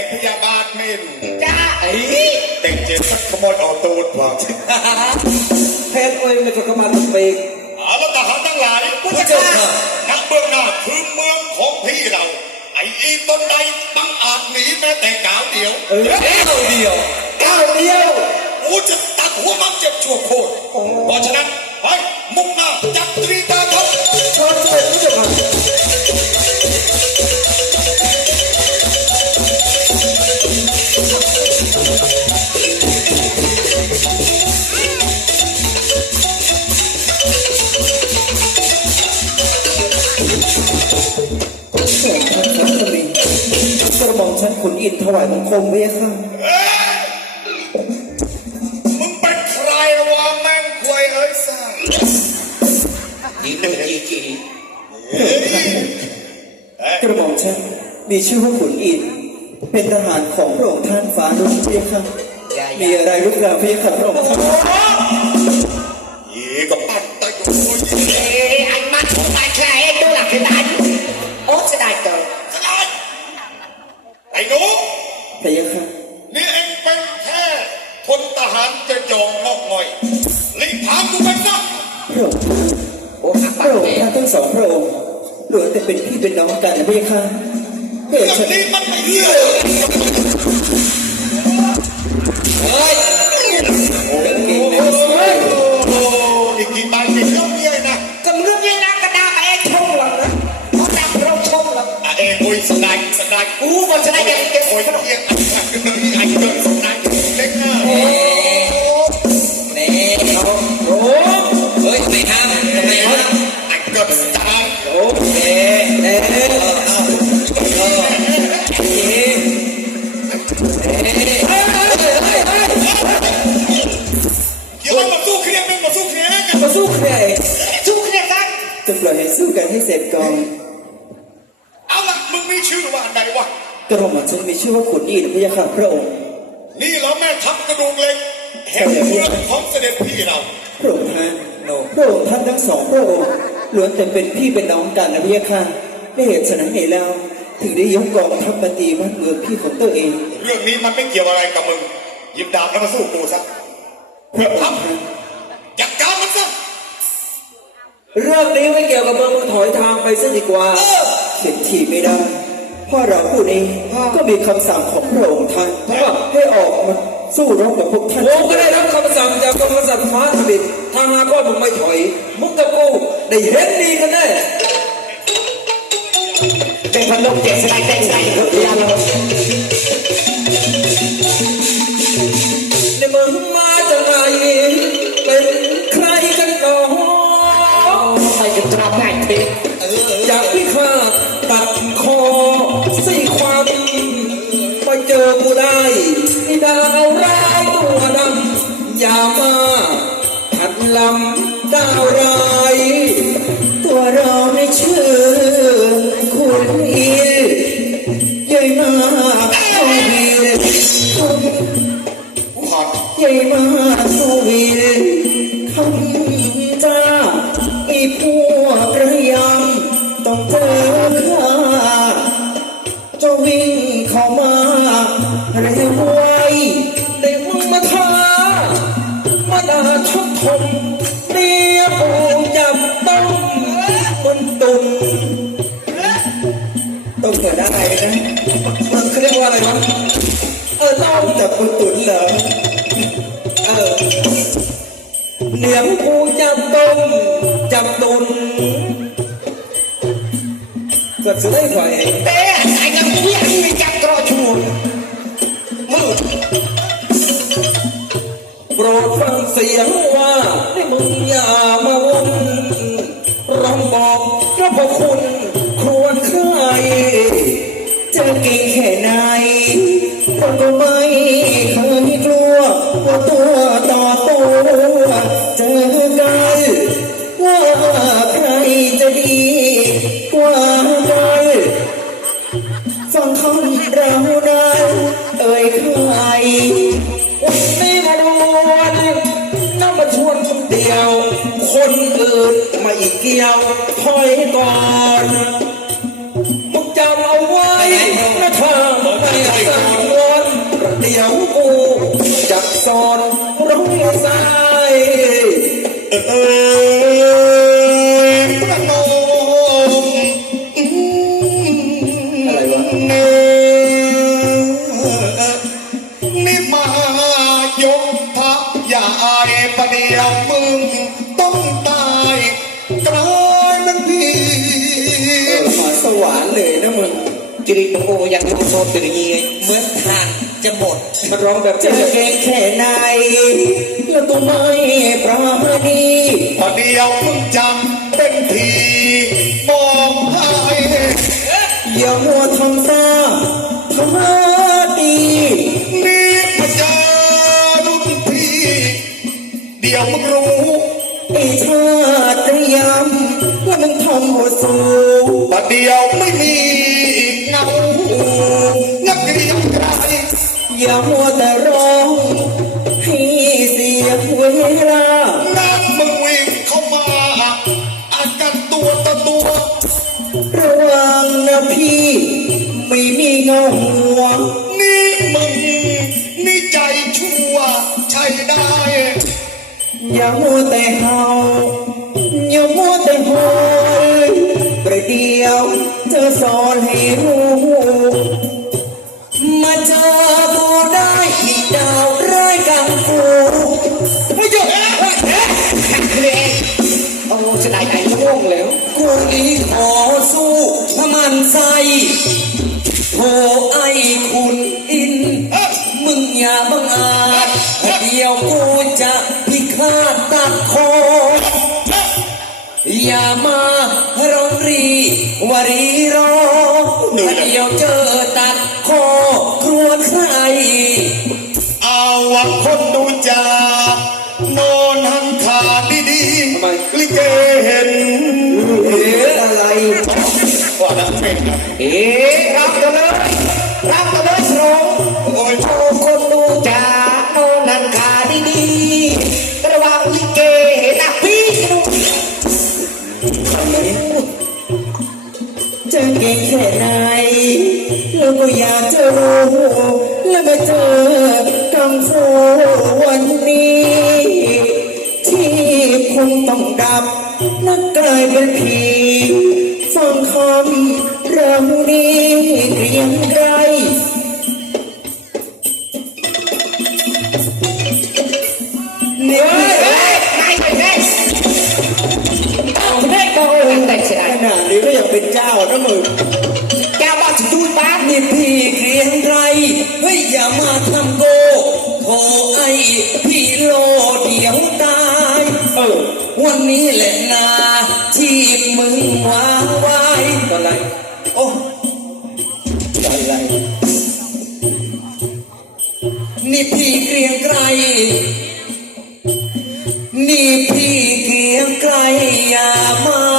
งพยาบาลเม่นจ้าไอ้แต่งเจ็บสักขโมยเอาตูดพอแพทย์เอ้ยไม่ก็กำมันเปกเอาละทหารทั้งหลายผู้เจ้าค่ะนักเบื้องหน้าคือเมืองของพี่เรา ไอ้อีตนใดบังอาจหนีแม้แต่กาวเดียวเออเดียวเดียวก้าวเดียวกูจะตัดหัวมันเจ็บชั่วโคตรเพราะฉะนั้นไปมุ่งหน้าจับตรีตาครับชนเสร็จผู้เจ้า สียท่านพระสมิงกระหม่อมฉันขุนอินถวายบังคมเวียค่ะมึงเป็นใครวะแม่งควยเอ้ยซ่าจีหนึ่งจีจีกระหม่อมฉันมีชื่อว่าขุนอิน เป็นทหารของพระองค์ท่านฟ้ารุ่งเวียค่ะมีอะไรลูกหลาเวค่ะพระองค์ท่ จะจองนอกหน่อยลิงถามกูไปซะพระองค์โอ้หักพปากระองค์ท่านทั้งสองพระองค์เหล้วนแต่เป็นพี่เป็นน้องกันนะพระยะค่ะเกิดเรื่องฉันนี้มันไม่เรื่องเฮ้ยโอ้เก่งนะโอ้ยโอีกกี่ใบกี่เรื่องเมียนะกำลังยังนักกระดาษไอ้ชงหลังนะเขาดับเราชงหลังอะเองคุยสนายสนายกูมันจะได้ยังเก็บโอ้ยต้องเอียงอันนี้อันนี้อันนี้สนายเเสร็จก่อน เอาละมึงมีชื่อว่าอันใดวะ กระหม่อมฉันมีชื่อว่าขุนอินทร์พระยะค่ะพระองค์ นี่เหราแม่ทัพกระดูกเหล็กแห่งเมืองของเสด็จพี่เรา พระองค์ท่านพระองค์ท่านทั้งสองพระองค์ล้วนแต่เป็นพี่เป็นน้องกันนะพระยะค่ะได้เหตุฉะนั้นเหตุแล้ว ถึงได้ยกกองทัพมาตีบ้านเมืองพี่ของตัวเอง เรื่องนี้มันไม่เกี่ยวอะไรกับมึงหยิบดาบแล้วมาสู้กูซะพระองค์ท่านจัดการมันซะ เรื่องนี้ไม่เกี่ยวกับมึงมึงถอยทางไปซะดีกว่าเข็นทีไม่ได้เพ่อเราผู้นี้ก็มีคำสั่งของพระองค์ท่านว่าให้ออกมาสู้รบกับพวกท่านกูก็ได้รับคำสั่งจากกรมสัตว์ฟ้าสลิดถ้าหากว่ามึงไม่ถอย มึงกับกูได้เห็นดีกันแน่เป็นพันลมเจ็บสลายเต้นใส่รถย มาหัดลำดาวร้ายตัวเราในชื่อคุณอินใหญ่มากสุวิลกูขอใหญ่มาก ต้องเกิดอะไรนะมันเขาเรียกว่าอะไรวะเออเล่าจับคุณตุนเหรอเออเหนียงปูจับต้มจับตุนก็จะได้ไหวเต้ไอ้น้ำเยี่ยมมีจับกระชูมือโปรดฟังเสียงว่าให้มึง เรานั้นเอ่ยใครวันนี้มาดวนน้ำมาชวนคนเดียว คนอื่นไม่เกี่ยวถอยก่อนมึงจำเอาไว้นะถ้ามึงไม่สังวรเดี๋ยวกูจะสอนร้องสา จริตโอยังโซนตื่นยีเหมือนทานจะหมดมาร้องแบบจะเจ๊เก่งแค่ไหนแล้วก็ไม่ประมาณีพอเดียวมึงจำเป็นผีบอกให้อย่ามัวทำซ่าทำหน้าดีนี่พระเจ้ารุ่นพี่เดี๋ยวมึงรู้ไอ้ชาติยำว่ามึงทำหัวสูงพอเดียวไม่มี อย่ามัวแต่ร้องให้เสียเวลานักมึงวิ่งเข้ามาอากันตัวต่อตัวระวังนะพี่ ไม่มีเงาหัว นี่มึงนี่ใจชั่วใช่ได้ อย่ามัวแต่เฮาอย่ามัวแต่โหยประเดี๋ยวจะสอนให้รู้ ขอสู้ถ้ามันใส่โธ่ไอ้คุณอิน มึงอย่าบังอาจเดี๋ยวกูจะพิฆาตตัดคออย่ามาร้องรีวารีรอเดี๋ยวเจอตัดคอครวญใครเอาวังคนดูจากโนอนหันขาดีๆลิเกเห็น อะไร ว่านักเป็นครับเอ๊ะรับกันเลยรับกันเลยสรงโอ้ยโอ้คนดูจากโน่นันขาดีๆระวังลิเกนะพี่ดูจะเก่งแค่ไหนแล้วก็อยากจะรู้แล้วมาเจอกังฟูวันนี้ ที่คงต้องดับ นักกลายเป็นผีฟังคำเรานี้เกรียงไกรเนี่ยเฮ้ยไม่ไม่ไม่เอาได้เขนาดนี้ก็ยังเป็นเจ้านะมึงแกบอกจะดูบ้านนี่พี่เกรียงไรเฮ้ยอย่ามาทำโกโธ่ไอ้พี่โล วันนี้แหละนาที่มึงวางไว้อะไรโอ้อะไรนี่พี่เกรียงไกรนี่พี่เกรียงไกรอย่ามา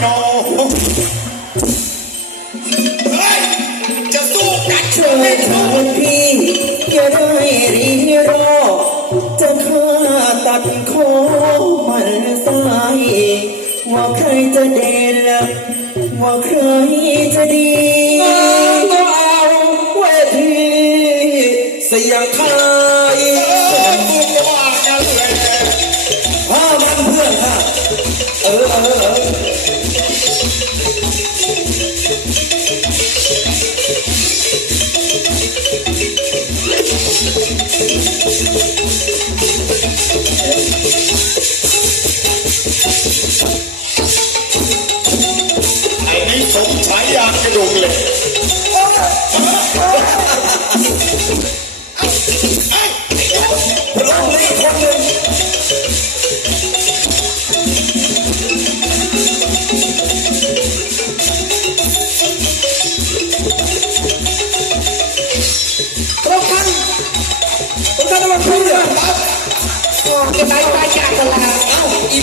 แล้วหนเฮ้ย จะสู้กันช่วยไม่ทสู้ำพี่อย่าได้รีรอ จะฆ่าตัดคอมันสาย ว่าใครจะเด่นว่าใครจะดี ก็เอาเวทีเสียงไทย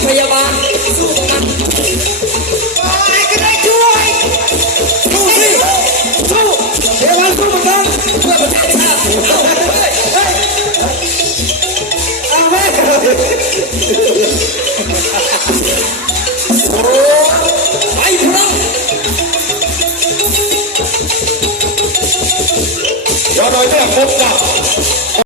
พยาบาลสู้มันไอ้ก็ได้ช่วยสู้สิสู้เดี๋ยวมันสู้เหมือนกันเพื่อประเทศชาติเอาไปเลยเฮ้ยเอาแม่โอ้ไปพลังเราโดยที่พบกับ